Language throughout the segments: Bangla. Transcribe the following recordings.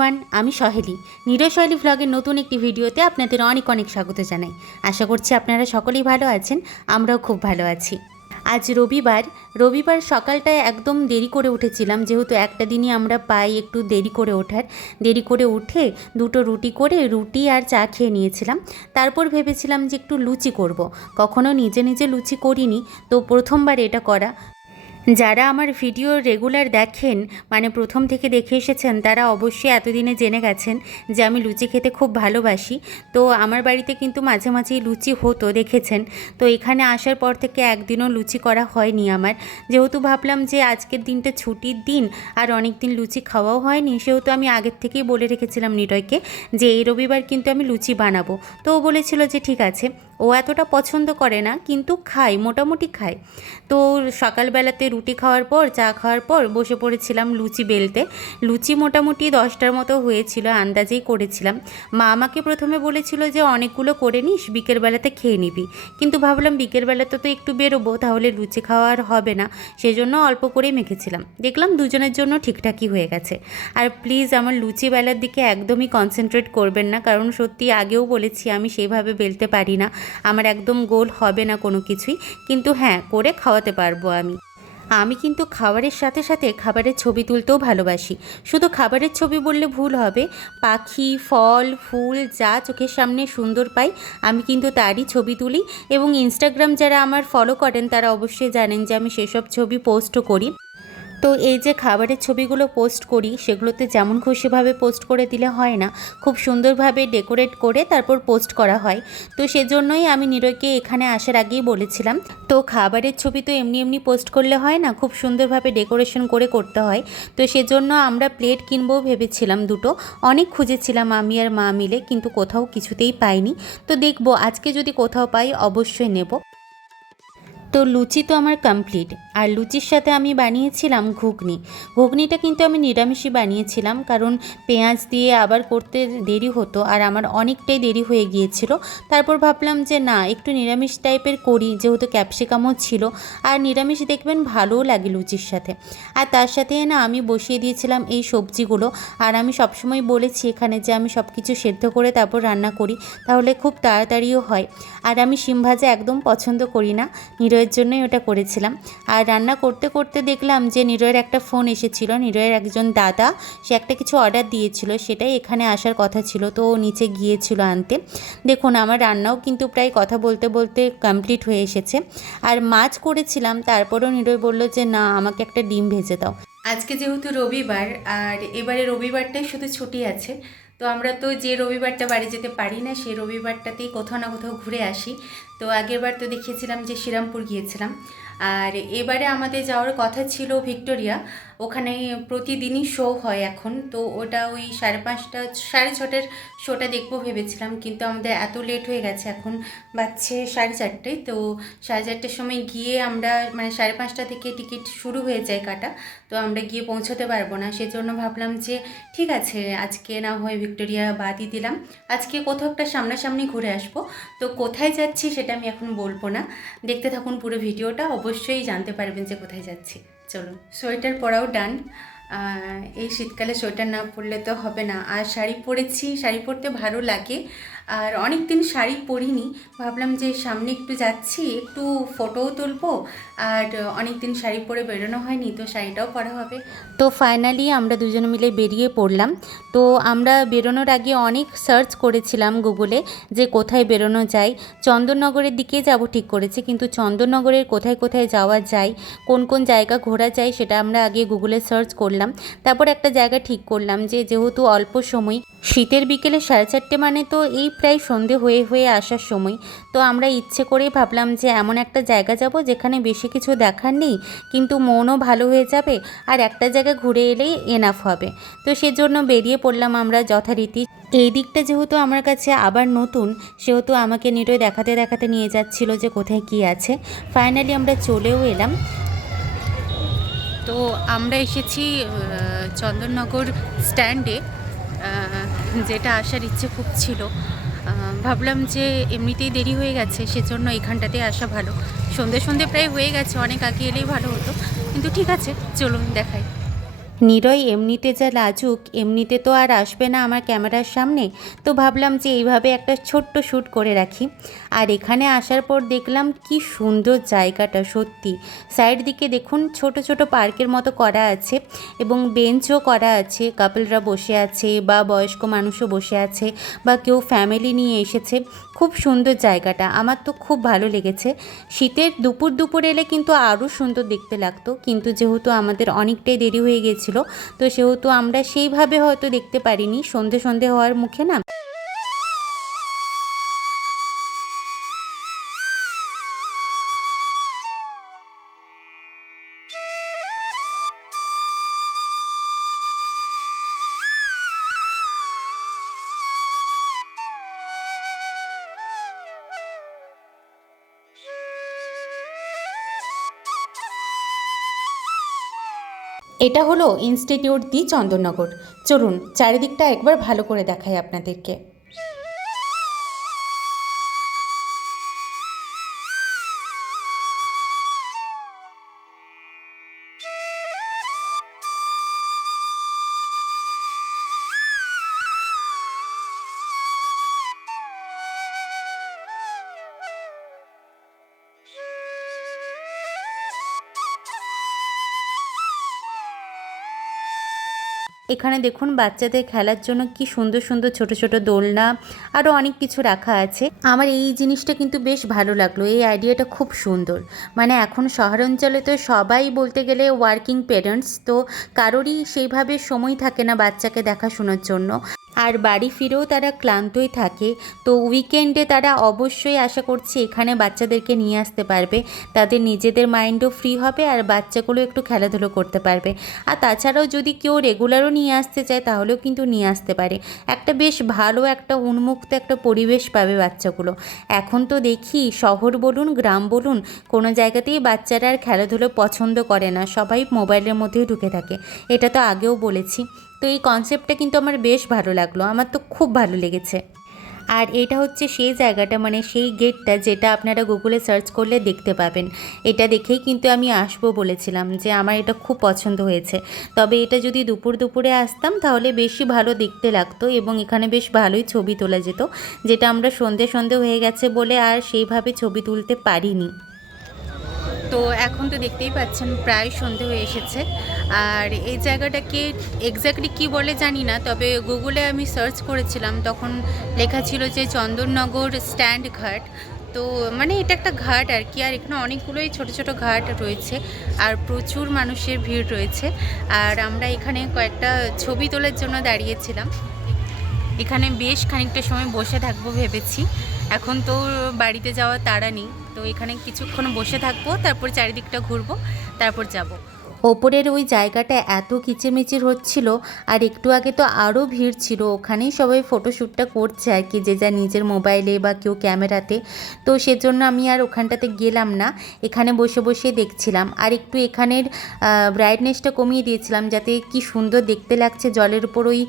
এভরিওয়ান আমি সহেলি। নিরয় সহেলি ভ্লগের নতুন একটি ভিডিওতে আপনাদের অনেক অনেক স্বাগত জানাই। আশা করছি আপনারা সকলেই ভালো আছেন, আমরাও খুব ভালো আছি। আজ রবিবার রবিবার সকালটায় একদম দেরি করে উঠেছিলাম, যেহেতু একটা দিনই আমরা পাই একটু দেরি করে ওঠার। দেরি করে উঠে দুটো রুটি করে রুটি আর চা খেয়ে নিয়েছিলাম। তারপর ভেবেছিলাম যে একটু লুচি করব। কখনো নিজে নিজে লুচি করিনি, তো প্রথমবার এটা করা। যারা আমার ভিডিও রেগুলার দেখেন মানে প্রথম থেকে দেখে এসেছেন, তারা অবশ্যই এতদিনে জেনে গেছেন যে আমি লুচি খেতে খুব ভালোবাসি। তো আমার বাড়িতে কিন্তু মাঝে মাঝেই লুচি হতো, দেখেছেন? তো এখানে আসার পর থেকে একদিনও লুচি করা হয়নি আমার। যেহেতু ভাবলাম যে আজকের দিনটা ছুটির দিন, আর অনেক দিন লুচি খাওয়াও হয়নি, সেহেতু আমি আগের থেকেই বলে রেখেছিলাম নিটয়কে যে এই রবিবার কিন্তু আমি লুচি বানাবো। তো ও বলেছিল যে ঠিক আছে। ও এতটা পছন্দ করে না, কিন্তু খায়, মোটামুটি খায়। তো সকালবেলাতে রুটি খাওয়ার পর, চা খাওয়ার পর বসে পড়েছিলাম লুচি বেলতে। লুচি মোটামুটি দশটার মতো হয়েছিল, আন্দাজেই করেছিলাম। মা আমাকে প্রথমে বলেছিল যে, অনেকগুলো করে নিস, বিকেলবেলাতে খেয়ে নিবি। কিন্তু ভাবলাম, বিকেলবেলাতে তো একটু বেরোবো, তাহলে লুচি খাওয়া আর হবে না। সেজন্য অল্প করেই মেখেছিলাম। দেখলাম দুজনের জন্য ঠিকঠাকই হয়ে গেছে। আর প্লিজ, আমার লুচি বেলার দিকে একদমই কনসেন্ট্রেট করবেন না, কারণ সত্যি আগেও বলেছি, আমি সেইভাবে বেলতে পারি না। আমার একদম গোল হবে না কোনো কিছুই, কিন্তু হ্যাঁ করে খাওয়াতে পারব আমি। আমি কিন্তু খাবারের সাথে সাথে খাবারের ছবি তুলতেও ভালোবাসি। শুধু খাবারের ছবি বললে ভুল হবে। পাখি, ফল, ফুল যা চোখের সামনে সুন্দর পাই, আমি কিন্তু তারই ছবি তুলি এবং ইনস্টাগ্রাম যারা আমার ফলো করেন, তারা অবশ্যই জানেন যে আমি সেসব ছবি পোস্টও করি। তো এই যে খাবারের ছবিগুলো পোস্ট করি, সেগুলোতে যেমন খুশিভাবে পোস্ট করে দিলে হয় না, খুব সুন্দরভাবে ডেকোরেট করে তারপর পোস্ট করা হয়। তো সেজন্যই আমি নিরয়কে এখানে আসার আগেই বলেছিলাম, তো খাবারের ছবি তো এমনি এমনি পোস্ট করলে হয় না, খুব সুন্দরভাবে ডেকোরেশন করে করতে হয়। তো সেজন্য আমরা প্লেট কিনবো ভেবেছিলাম দুটো, অনেক খুঁজেছিলাম আমি আর মা মিলে, কিন্তু কোথাও কিছুতেই পাইনি। তো দেখব, আজকে যদি কোথাও পাই অবশ্যই নেব। তো লুচি তো আমার কমপ্লিট আর লুচির সাথে আমি বানিয়েছিলাম ঘুগনি। ঘুগনিটা কিন্তু আমি নিরামিষই বানিয়েছিলাম, কারণ পেঁয়াজ দিয়ে আবার করতে দেরি হতো আর আমার অনেকটাই দেরি হয়ে গিয়েছিল। তারপর ভাবলাম যে না, একটু নিরামিষ টাইপের করি, যেহেতু ক্যাপসিকামও ছিল। আর নিরামিষ দেখবেন ভালোও লাগে লুচির সাথে। আর তার সাথে না, আমি বসিয়ে দিয়েছিলাম এই সবজিগুলো। আর আমি সবসময় বলেছি এখানে যে আমি সব কিছু সেদ্ধ করে তারপর রান্না করি, তাহলে খুব তাড়াতাড়িও হয়। আর আমি শিম ভাজা একদম পছন্দ করি না। নিরয়ের জন্যই ওটা করেছিলাম। আর রান্না করতে করতে দেখলাম যে নিরয়ের একটা ফোন এসেছিল, নিরয়ের একজন দাদা, সে একটা কিছু অর্ডার দিয়েছিল, সেটাই এখানে আসার কথা ছিল, তো ও নিচে গিয়েছিল আনতে। দেখুন, আমার রান্নাও কিন্তু প্রায় কথা বলতে বলতে কমপ্লিট হয়ে এসেছে। আর মাছ করেছিলাম, তারপরও নিরয় বলল যে, না, আমাকে একটা ডিম ভেজে দাও। আজকে যেহেতু রবিবার, আর এবারে রবিবারটাই শুধু ছুটি আছে তো আমরা তো যে রবিবারটা বাড়ি যেতে পারি না, সেই রবিবারটাতেই কোথাও না কোথাও ঘুরে আসি। তো আগেরবার তো দেখিয়েছিলাম যে শ্রীরামপুর গিয়েছিলাম। আর এবারে আমাদের যাওয়ার কথা ছিল ভিক্টোরিয়া। ওখানে প্রতিদিনই শো হয় এখন। তো ওটা ওই সাড়ে পাঁচটা, সাড়ে ছটার শোটা দেখব ভেবেছিলাম, কিন্তু আমাদের এত লেট হয়ে গেছে এখন। বাজছে সাড়ে চারটে, তো সাড়ে চারটের সময় গিয়ে আমরা মানে সাড়ে পাঁচটা থেকে টিকিট শুরু হয়ে যায় কাটা, তো আমরা গিয়ে পৌঁছতে পারব না। সেজন্য ভাবলাম যে ঠিক আছে, আজকে না হয় ভিক্টোরিয়া বাদই দিলাম। আজকে কোথাও একটা সামনাসামনি ঘুরে আসব। তো কোথায় যাচ্ছি সেটা আমি এখন বলব না। দেখতে থাকুন পুরো ভিডিওটা, অবশ্যই জানতে পারবেন যে কোথায় যাচ্ছি। চলুন। সোয়েটার পরাও ডান। এই শীতকালে সোয়েটার না পরলে তো হবে না। আর শাড়ি পরেছি, শাড়ি পরতে ভালো লাগে। আর অনেক দিন শাড়ি পরিনি। ভাবলাম যে সামনে একটু যাচ্ছি, একটু ফটোও তুলবো। আর অনেক দিন শাড়ি পরে বেরোনো হয়নি, তো শাড়িটাও পরা হবে। তো ফাইনালি আমরা দুজনে মিলে বেরিয়ে পড়লাম। তো আমরা বেরোনোর আগে অনেক সার্চ করেছিলাম গুগলে যে কোথায় বেরোনো যায়। চন্দননগরের দিকে যাব ঠিক করেছি, কিন্তু চন্দননগরের কোথায় কোথায় যাওয়া যায়, কোন কোন জায়গা ঘোরা যায় সেটা আমরা আগে গুগলে সার্চ করলাম। তারপর একটা জায়গা ঠিক করলাম যে যেহেতু অল্প সময়, শীতের বিকেলে সাড়ে চারটে মানে তো এই প্রায় সন্ধে হয়ে হয়ে আসার সময়। তো আমরা ইচ্ছে করেই ভাবলাম যে এমন একটা জায়গা যাব যেখানে বেশি কিছু দেখার নেই, কিন্তু মনও ভালো হয়ে যাবে আর একটা জায়গা ঘুরে এলেই এনাফ হবে। তো সেজন্য বেরিয়ে পড়লাম আমরা যথারীতি। এই দিকটা যেহেতু আমার কাছে আবার নতুন, সেহেতু আমাকে নিরয় দেখাতে দেখাতে নিয়ে যাচ্ছিল যে কোথায় কি আছে। ফাইনালি আমরা চলেও এলাম। তো আমরা এসেছি চন্দননগর স্ট্যান্ডে যেটা আসার ইচ্ছে খুব ছিল। ভাবলাম যে এমনিতেই দেরি হয়ে গেছে, সেজন্য এখানটাতে আসা ভালো। সন্ধে সন্ধে প্রায় হয়ে গেছে, অনেক আগে এলেই ভালো হতো। কিন্তু ঠিক আছে, চলুন দেখাই। নিরয় এমনিতে যা লাজুক, এমনিতে তো আর আসবে না আমার ক্যামেরার সামনে। তো ভাবলাম যে এইভাবে একটা ছোট্ট শ্যুট করে রাখি। আর এখানে আসার পর দেখলাম কি সুন্দর জায়গাটা, সত্যি। সাইড দিকে দেখুন, ছোট ছোট পার্কের মতো করা আছে এবং বেঞ্চও করা আছে। কাপলরা বসে আছে বা বয়স্ক মানুষও বসে আছে বা কেউ ফ্যামিলি নিয়ে এসেছে। খুব সুন্দর জায়গাটা। আমার তো খুব ভালো লেগেছে। শীতের দুপুর দুপুর এলে কিন্তু আরও সুন্দর দেখতে লাগতো। কিন্তু যেহেতু আমাদের অনেকটাই দেরি হয়ে গেছিল, তো সেহেতু আমরা সেইভাবে হয়তো দেখতে পারিনি। সন্ধে সন্ধে হওয়ার মুখে না? এটা হলো ইনস্টিটিউট দি চন্দননগর। চলুন চারিদিকটা একবার ভালো করে দেখাই আপনাদেরকে। এখানে দেখুন বাচ্চাদের খেলার জন্য কি সুন্দর সুন্দর ছোট ছোট দোলনা আরও অনেক কিছু রাখা আছে। আমার এই জিনিসটা কিন্তু বেশ ভালো লাগল, এই আইডিয়াটা খুব সুন্দর। মানে এখন শহরাঞ্চলে তো সবাই বলতে গেলে ওয়ার্কিং পেরেন্টস তো কারোরই সেইভাবে সময় থাকে না বাচ্চাকে দেখাশোনার জন্য। আর বাড়ি ফিরেও তারা ক্লান্তই থাকে। তো উইকেন্ডে তারা অবশ্যই আশা করছি এখানে বাচ্চাদেরকে নিয়ে আসতে পারবে। তাদের নিজেদের মাইন্ডও ফ্রি হবে আর বাচ্চাগুলো একটু খেলাধুলো করতে পারবে। আর তাছাড়াও যদি কেউ রেগুলারও নিয়ে আসতে চায়, তাহলেও কিন্তু নিয়ে আসতে পারে। একটা বেশ ভালো, একটা উন্মুক্ত, একটা পরিবেশ পাবে বাচ্চাগুলো। এখন তো দেখি শহর বলুন, গ্রাম বলুন, কোনো জায়গাতেই বাচ্চারা আর খেলাধুলো পছন্দ করে না। সবাই মোবাইলের মধ্যেই ঢুকে থাকে। এটা তো আগেও বলেছি। তো এই কনসেপ্টটা কিন্তু আমার বেশ ভালো লাগল। আমার তো খুব ভালো লেগেছে। আর এটা হচ্ছে সেই জায়গাটা মানে সেই গেটটা যেটা আপনারা গুগলে সার্চ করলে দেখতে পাবেন। এটা দেখেই কিন্তু আমি আসব বলেছিলাম যে আমার এটা খুব পছন্দ হয়েছে। তবে এটা যদি দুপুর দুপুরে আসতাম তাহলে বেশি ভালো দেখতে লাগতো এবং এখানে বেশ ভালোই ছবি তোলা যেত, যেটা আমরা সন্ধে সন্ধে হয়ে গেছে বলে আর সেইভাবে ছবি তুলতে পারিনি। তো এখন তো দেখতেই পাচ্ছেন প্রায় সন্ধে হয়ে এসেছে। আর এই জায়গাটাকে এক্স্যাক্টলি কি বলে জানি না, তবে গুগলে আমি সার্চ করেছিলাম, তখন লেখা ছিল যে চন্দননগর স্ট্যান্ড ঘাট। তো মানে এটা একটা ঘাট আর কি, আর এখানে অনেকগুলোই ছোট ছোট ঘাট রয়েছে, আর প্রচুর মানুষের ভিড় রয়েছে। আর আমরা এখানে কয়েকটা ছবি তোলার জন্য দাঁড়িয়েছিলাম। এখানে বেশ খানিকটা সময় বসে থাকব ভেবেছি। এখন তো বাড়িতে যাওয়ার তাড়া নেই, তো এখানে কিছুক্ষণ বসে থাকব, তারপর চারিদিকটা ঘুরবো, তারপর যাব। ওপরের ওই জায়গাটা এত কিচিরমিচির হচ্ছিল, আর একটু আগে তো আরও ভিড় ছিল, ওখানেই সবাই ফটোশ্যুটটা করছে আর কি, যে যা নিজের মোবাইলে বা কেউ ক্যামেরাতে। তো সেজন্য আমি আর ওখানটাতে গেলাম না, এখানে বসে বসে দেখছিলাম। আর একটু এখানের ব্রাইটনেসটা কমিয়ে দিয়েছিলাম, যাতে কি সুন্দর দেখতে লাগছে, জলের উপর ওই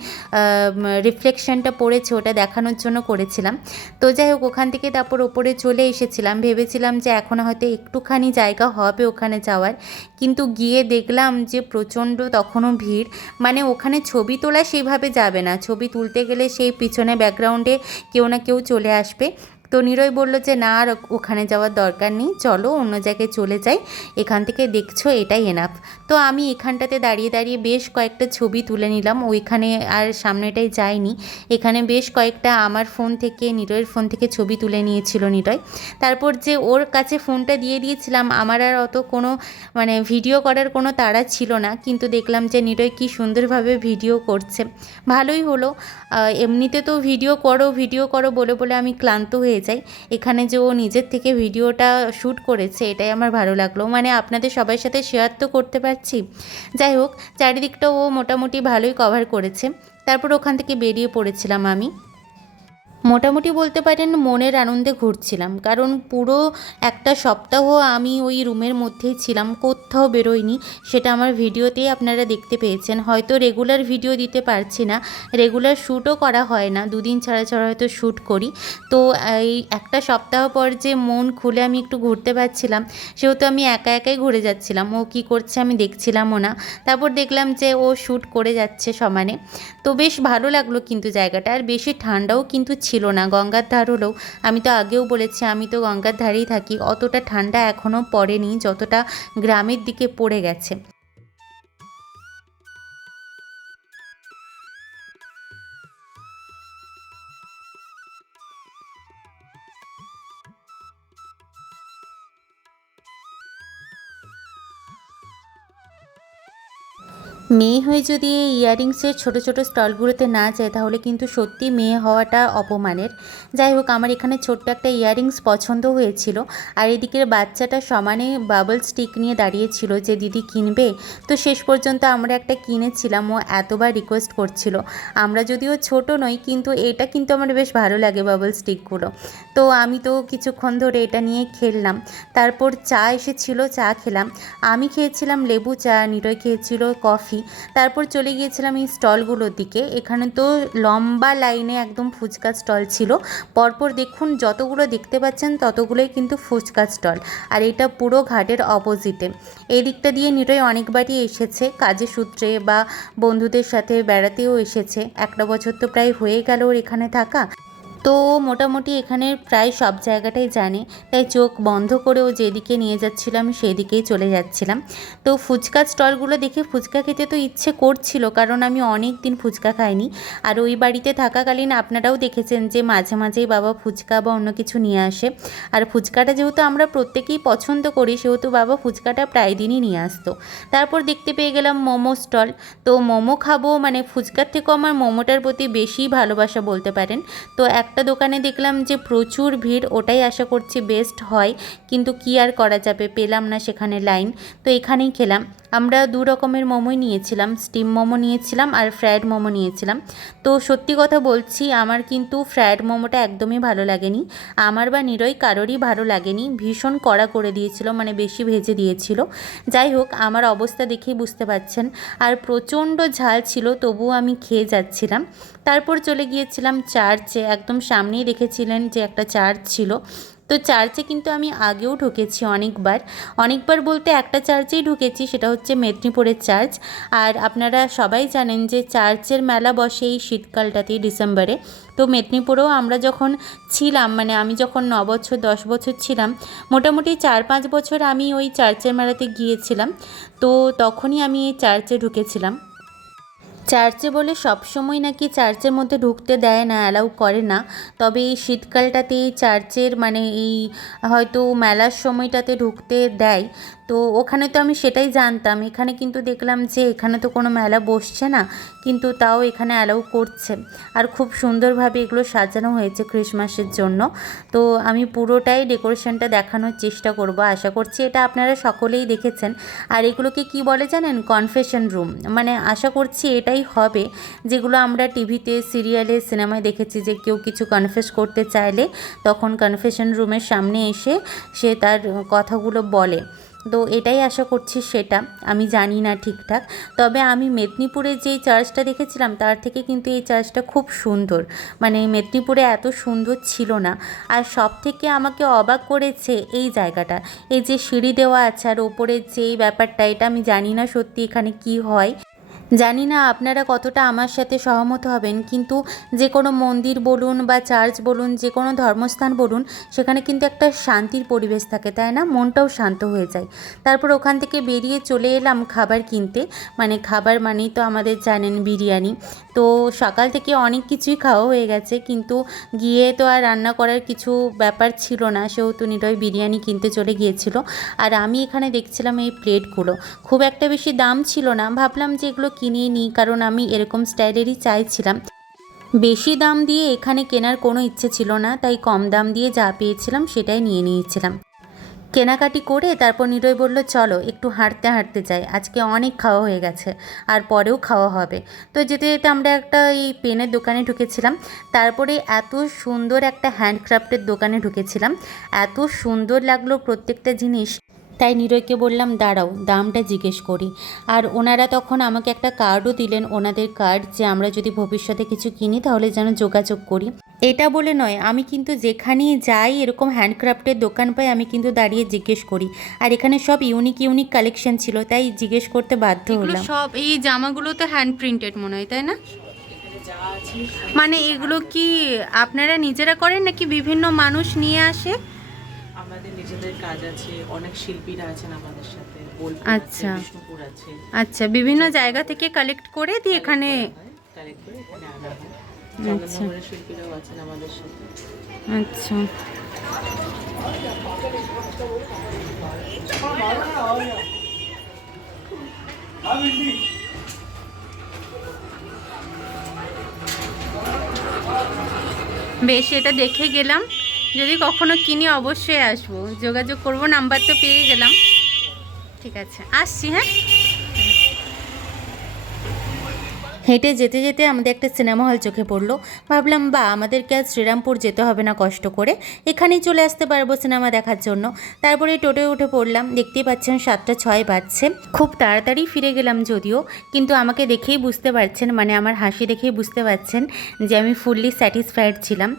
রিফ্লেকশনটা পড়েছে, ওটা দেখানোর জন্য করেছিলাম। তো যাই হোক, ওখান থেকে তারপর ওপরে চলে এসেছিলাম, ভেবেছিলাম যে এখন হয়তো একটুখানি জায়গা হবে ওখানে যাওয়ার। কিন্তু গিয়ে দেখলাম যে প্রচণ্ড তখনও ভিড়। মানে ওখানে ছবি তোলা সেইভাবে যাবে না। ছবি তুলতে গেলে সেই পিছনে ব্যাকগ্রাউন্ডে কেউ না কেউ চলে আসবে। তো নিরয় বলল যে, না, আর ওখানে যাওয়ার দরকার নেই। চলো, অন্য জায়গায় চলে যাই। এখান থেকে দেখছ, এটাই এনাফ তো আমি এখানটাতে দাঁড়িয়ে দাঁড়িয়ে বেশ কয়েকটা ছবি তুলে নিলাম। ওইখানে আর সামনেটাই যাইনি। এখানে বেশ কয়েকটা আমার ফোন থেকে, নিরয়ের ফোন থেকে ছবি তুলে নিয়েছিল নিরয়। তারপর যে ওর কাছে ফোনটা দিয়ে দিয়েছিলাম, আমার আর অত কোনো মানে ভিডিও করার কোনো তাড়া ছিল না। কিন্তু দেখলাম যে, নিরয় কি সুন্দরভাবে ভিডিও করছে। ভালোই হলো। এমনিতে তো ভিডিও করো ভিডিও করো বলে বলে আমি ক্লান্ত হয়ে যাই এখানে যে ও নিজের থেকে ভিডিওটা শ্যুট করেছে, এটাই আমার ভালো লাগল। মানে আপনাদের সবার সাথে শেয়ার তো করতে পারছি। যাই হোক চারিদিকটা ও মোটামুটি ভালোই কভার করেছে। তারপর ওখান থেকে বেরিয়ে পড়েছিলাম আমি। মোটামুটি বলতে পারেন মনের আনন্দে ঘুরছিলাম। কারণ পুরো একটা সপ্তাহ আমি ওই রুমের মধ্যেই ছিলাম, কোথাও বেরোইনি। সেটা আমার ভিডিওতেই আপনারা দেখতে পেয়েছেন। হয়তো রেগুলার ভিডিও দিতে পারছি না। রেগুলার শ্যুটও করা হয় না। দুদিন ছাড়া ছাড়া হয়তো শ্যুট করি। তো এই একটা সপ্তাহ পর যে মন খুলে আমি একটু ঘুরতে পারছিলাম, সেহেতু আমি একা একাই ঘুরে যাচ্ছিলাম। ও কী করছে আমি দেখছিলামও না। তারপর দেখলাম যে ও শ্যুট করে যাচ্ছে সমানে। তো বেশ ভালো লাগল কিন্তু জায়গাটা। আর বেশি ঠান্ডাও কিন্তু ছিল না, গঙ্গার ধার হলেও আমি তো আগেও বলেছি, আমি তো গঙ্গার ধারেই থাকি, অতটা ঠান্ডা এখনও পড়েনি, যতটা গ্রামের দিকে পড়ে গেছে। মেয়ে হয়ে যদি এই ইয়াররিংসের ছোটো ছোটো স্টলগুলোতে না যায়, তাহলে কিন্তু সত্যি মেয়ে হওয়াটা অপমানের। যাই হোক, আমার এখানে ছোট্ট একটা ইয়াররিংস পছন্দ হয়েছিল, আর এদিকের বাচ্চাটা সমানে বাবল স্টিক নিয়ে দাঁড়িয়েছিল যে দিদি কিনবে। তো শেষ পর্যন্ত আমরা একটা কিনেছিলাম, ও এতবার রিকোয়েস্ট করছিল। আমরা যদিও ছোট নই, কিন্তু এটা কিন্তু আমার বেশ ভালো লাগে বাবল স্টিকগুলো। তো আমি তো কিছুক্ষণ ধরে এটা নিয়ে খেললাম। তারপর চা এসেছিল, চা খেলাম। আমি খেয়েছিলাম লেবু চা, নিরয় খেয়েছিল কফি। তারপর চলে গিয়েছিলাম এই স্টলগুলোর দিকে। এখানে তো লম্বা লাইনে একদম ফুচকা স্টল ছিল। পরপর দেখুন যতগুলো দেখতে পাচ্ছেন ততগুলোই কিন্তু ফুচকা স্টল। আর এটা পুরো ঘাটের অপোজিটে। এই দিকটা দিয়ে নিরয় অনেকবারই এসেছে। কাজের সূত্রে বা বন্ধুদের সাথে বেড়াতেও এসেছে। একটা বছর তো প্রায় হয়ে গেল ওর এখানে থাকা। তো মোটামুটি এখানের প্রায় সব জায়গাটাই জানে। তাই চোখ বন্ধ করেও যেদিকে নিয়ে যাচ্ছিল আমি সেদিকেই চলে যাচ্ছিলাম। তো ফুচকা স্টলগুলো দেখে ফুচকা খেতে তো ইচ্ছে করছিল, কারণ আমি অনেক দিন ফুচকা খাইনি। আর ওই বাড়িতে থাকাকালীন আপনারাও দেখেছেন যে মাঝে মাঝেই বাবা ফুচকা বা অন্য কিছু নিয়ে আসে। আর ফুচকাটা যেহেতু আমরা প্রত্যেকেই পছন্দ করি, সেহেতু বাবা ফুচকাটা প্রায় দিনই নিয়ে আসতো। তারপর দেখতে পেয়ে গেলাম মোমো স্টল। তো মোমো খাব মানে ফুচকার থেকেও আমার মোমোটার প্রতি বেশি ভালোবাসা বলতে পারেন। তো একটা দোকানে দেখলাম যে প্রচুর ভিড়, ওটাই আশা করছি বেস্ট হয়। কিন্তু কি আর করা যাবে, পেলাম না সেখানে লাইন তো এখানেই খেলাম। আমরা দু রকমের মোমোই নিয়েছিলাম স্টিম মোমো নিয়েছিলাম আর ফ্রায়েড মোমো নিয়েছিলাম। তো সত্যি কথা বলছি, আমার কিন্তু ফ্রায়েড মোমোটা একদমই ভালো লাগেনি। আমার বা নিরই কারোরই ভালো লাগেনি, ভীষণ কড়া করে দিয়েছিল মানে বেশি ভেজে দিয়েছিল। যাই হোক, আমার অবস্থা দেখেই বুঝতে পারছেন। আর প্রচণ্ড ঝাল ছিল, তবুও আমি খেয়ে যাচ্ছিলাম। তারপর চলে গিয়েছিলাম চার্চে একদম সামনেই দেখেছিলেন যে একটা চার্চ ছিল। তো চার্চে কিন্তু আমি আগেও ঢুকেছি অনেকবার। অনেকবার বলতে একটা চার্চেই ঢুকেছি, সেটা হচ্ছে মেদিনীপুরের চার্চ। আর আপনারা সবাই জানেন যে চার্চের মেলা বসে এই শীতকালটাতেই ডিসেম্বরে। তো মেদিনীপুরেও আমরা যখন ছিলাম মানে আমি যখন ন বছর, দশ বছর ছিলাম, মোটামুটি চার পাঁচ বছর আমি ওই চার্চের মেলাতে গিয়েছিলাম। তো তখনই আমি এই চার্চে ঢুকেছিলাম। চার্চে বলে সবসময় নাকি চার্চের মধ্যে ঢুকতে দেয় না, অ্যালাউ করে না। তবে এই শীতকালটাতে এই চার্চের মানে এই হয়তো মেলার সময়টাতে ঢুকতে দেয়। তো ওখানে তো আমি সেটাই জানতাম। এখানে কিন্তু দেখলাম যে এখানে তো কোনো মেলা বসছে না, কিন্তু তাও এখানে অ্যালাউ করছে। আর খুব সুন্দরভাবে এগুলো সাজানো হয়েছে ক্রিসমাসের জন্য। তো আমি পুরোটাই ডেকোরেশনটা দেখানোর চেষ্টা করব। আশা করছি এটা আপনারা সকলেই দেখেছেন। আর এগুলোকে কি বলে জানেন? কনফেশন রুম মানে আশা করছি এটাই হবে। যেগুলো আমরা টিভিতে সিরিয়ালে সিনেমায় দেখেছি যে কেউ কিছু কনফেস করতে চাইলে তখন কনফেশন রুমের সামনে এসে সে তার কথাগুলো বলে। তো এটাই আশা করছি সেটা। আমি জানি না ঠিকঠাক। তবে আমি মেদিনীপুরে যেই চার্চটা দেখেছিলাম, তার থেকে কিন্তু এই চার্চটা খুব সুন্দর। মানে মেদিনীপুরে এত সুন্দর ছিল না। আর সব থেকে আমাকে অবাক করেছে এই জায়গাটা। এই যে সিঁড়ি দেওয়া আছে আর ওপরের যে ব্যাপারটা, এটা আমি জানি না সত্যি এখানে কি হয়। জানি না আপনারা কতটা আমার সাথে সহমত হবেন, কিন্তু যে কোনো মন্দির বলুন বা চার্চ বলুন, যে কোনো ধর্মস্থান বলুন, সেখানে কিন্তু একটা শান্তির পরিবেশ থাকে, তাই না? মনটাও শান্ত হয়ে যায়। তারপর ওখান থেকে বেরিয়ে চলে এলাম খাবার কিনতে। মানে খাবার মানেই তো আমাদের জানেন বিরিয়ানি। তো সকাল থেকে অনেক কিছুই খাওয়া হয়ে গেছে, কিন্তু গিয়ে তো আর রান্না করার কিছু ব্যাপার ছিল না। সেহেতু নিরয় বিরিয়ানি কিনতে চলে গিয়েছিল। আর আমি এখানে দেখছিলাম এই প্লেটগুলো। খুব একটা বেশি দাম ছিল না। ভাবলাম যে এগুলো কিনে নিই, কারণ আমি এরকম স্টাইলেরই চাইছিলাম। বেশি দাম দিয়ে এখানে কেনার কোনো ইচ্ছে ছিল না, তাই কম দাম দিয়ে যা পেয়েছিলাম সেটাই নিয়ে নিয়েছিলাম। কেনাকাটি করে তারপর নিরয় বলল, চলো, একটু হাঁটতে হাঁটতে যাই। আজকে অনেক খাওয়া হয়ে গেছে, আর পরেও খাওয়া হবে। তো যেতে যেতে আমরা একটা এই পেনের দোকানে ঢুকেছিলাম। তারপরে এত সুন্দর একটা হ্যান্ডক্রাফ্টের দোকানে ঢুকেছিলাম। এত সুন্দর লাগল প্রত্যেকটা জিনিস। তাই নিরয়কে বললাম দাঁড়াও দামটা জিজ্ঞেস করি। আর ওনারা তখন আমাকে একটা কার্ডও দিলেন ওনাদের কার্ড যে আমরা যদি ভবিষ্যতে কিছু কিনি তাহলে যেন যোগাযোগ করি। এটা বলে নয় আমি কিন্তু যেখানেই যাই এরকম হ্যান্ডক্রাফটের দোকান পাই আমি কিন্তু দাঁড়িয়ে জিজ্ঞেস করি। আর এখানে সব ইউনিক ইউনিক কালেকশন ছিল তাই জিজ্ঞেস করতে বাধ্য হলাম। সব এই জামাগুলো তো হ্যান্ড প্রিন্টেড মনে হয় তাই না? মানে এগুলো কি আপনারা নিজেরা করেন নাকি বিভিন্ন মানুষ নিয়ে আসে? নিজেদের কাজ আছে অনেক শিল্পীরা আছেন আমাদের সাথে আচ্ছা। আছে বিষ্ণুপুর আছে। আচ্ছা বিভিন্ন জায়গা থেকে কালেক্ট করে দিয়ে এখানে কালেক্ট করে এখানে আনা হয়। আচ্ছা। শিল্পীরাও আছেন আমাদের সাথে। আচ্ছা। বেশ এটা দেখে গেলাম। যদি কখনো কিনি, অবশ্যই আসব। যোগাযোগ করব, নাম্বার তো পেয়ে গেলাম। ঠিক আছে, আসছি হ্যাঁ? হেঁটে যেতে যেতে আমাদের একটা সিনেমা হল চোখে পড়ল। ভাবলাম বা আমাদেরকে আর শ্রীরামপুর যেতে হবে না কষ্ট করে। এখানেই চলে আসতে পারব সিনেমা দেখার জন্য। তারপরে টোটোয় উঠে পড়লাম। দেখতেই পাচ্ছেন, সাতটা ছয় বাজছে। খুব তাড়াতাড়ি ফিরে গেলাম যদিও, কিন্তু আমাকে দেখেই বুঝতে পারছেন মানে আমার হাসি দেখেই বুঝতে পারছেন যে আমি ফুললি স্যাটিসফাইড ছিলাম।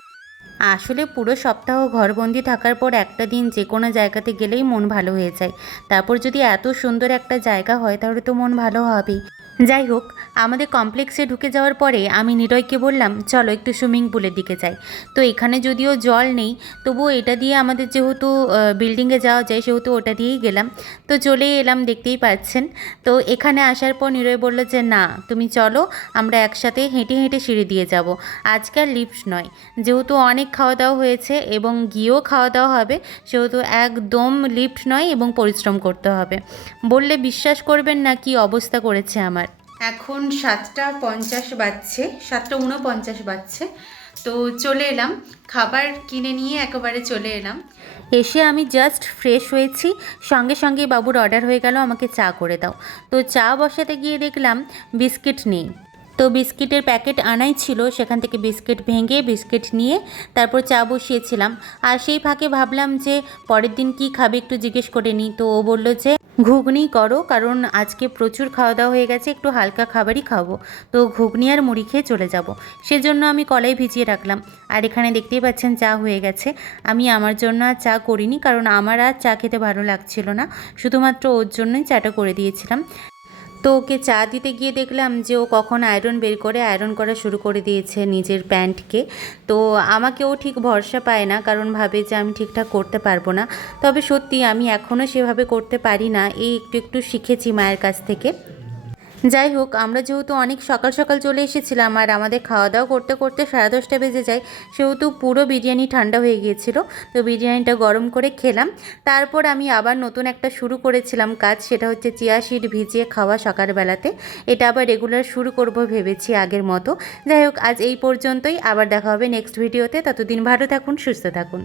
আসলে পুরো সপ্তাহ ঘরবন্দি থাকার পর একটা দিন যে কোনো জায়গাতে গেলেই মন ভালো হয়ে যায়। তারপর যদি এত সুন্দর একটা জায়গা হয়, তাহলে তো মন ভালো হবেই। যাই হোক, আমাদের কমপ্লেক্সে ঢুকে যাওয়ার পরে আমি নিরয়কে বললাম, চলো একটু সুইমিং পুলের দিকে যাই। তো এখানে যদিও জল নেই, তবুও এটা দিয়ে আমাদের যেহেতু বিল্ডিংয়ে যাওয়া যায়, সেহেতু ওটা দিয়েই গেলাম। তো চলে এলাম, দেখতেই পাচ্ছেন। তো এখানে আসার পর নিরয় বলল যে, না, তুমি চলো, আমরা একসাথে হেঁটে হেঁটে সিঁড়ি দিয়ে যাব। আজকাল লিফট নয়। যেহেতু অনেক খাওয়া দাওয়া হয়েছে এবং গিয়েও খাওয়া দাওয়া হবে, সেহেতু একদম লিফট নয় এবং পরিশ্রম করতে হবে। বললে, বিশ্বাস করবেন না কি অবস্থা করেছে আমার। এখন সাতটা পঞ্চাশ বাজছে, সাতটা উনপঞ্চাশ বাজছে। তো চলে এলাম, খাবার কিনে নিয়ে একেবারে চলে এলাম। এসে আমি জাস্ট ফ্রেশ হয়েছি, সঙ্গে সঙ্গে বাবুর অর্ডার হয়ে গেল, আমাকে চা করে দাও। তো চা বসাতে গিয়ে দেখলাম বিস্কিট নেই। তো বিস্কিটের প্যাকেট আনাই ছিল, সেখান থেকে বিস্কিট ভেঙে বিস্কিট নিয়ে তারপর চা বসিয়েছিলাম। আর সেই ফাঁকে ভাবলাম যে পরের দিন কি খাবে একটু জিজ্ঞেস করে নিই। তো ও বলল যে ঘুগনি করো, কারণ আজকে প্রচুর খাওয়া দাওয়া হয়ে গেছে, একটু হালকা খাবারই খাব। তো ঘুগনি আর মুড়ি খেয়ে চলে যাব। সেজন্য আমি কলাই ভিজিয়ে রাখলাম। আর এখানে দেখতেই পাচ্ছেন চা হয়ে গেছে। আমি আমার জন্য আর চা করিনি, কারণ আমার আর চা খেতে ভালো লাগছিল না। শুধুমাত্র ওর জন্যই চাটা করে দিয়েছিলাম। তো ওকে চা দিতে গিয়ে দেখলাম যে ও কখন আয়রন বের করে আয়রন করা শুরু করে দিয়েছে নিজের প্যান্টকে। তো আমাকে ও ঠিক ভরসা পায় না, কারণ ভাবে যে আমি ঠিকঠাক করতে পারব না। তবে সত্যি আমি এখনও সেভাবে করতে পারি না, এই একটু একটু শিখেছি মায়ের কাছ থেকে। যাই হোক, আমরা যেহেতু অনেক সকাল সকাল চলে এসেছিলাম আর আমাদের খাওয়া দাওয়া করতে করতে সাড়ে দশটা বেজে যায়, সেহেতু পুরো বিরিয়ানি ঠান্ডা হয়ে গিয়েছিল। তো বিরিয়ানিটা গরম করে খেলাম। তারপর আমি আবার নতুন একটা শুরু করেছিলাম কাজ, সেটা হচ্ছে চিয়া সিড ভিজিয়ে খাওয়া সকালবেলাতে। এটা আবার রেগুলার শুরু করব ভেবেছি আগের মতো। যাই হোক, আজ এই পর্যন্তই। আবার দেখা হবে নেক্সট ভিডিওতে ততদিন ভালো থাকুন, সুস্থ থাকুন।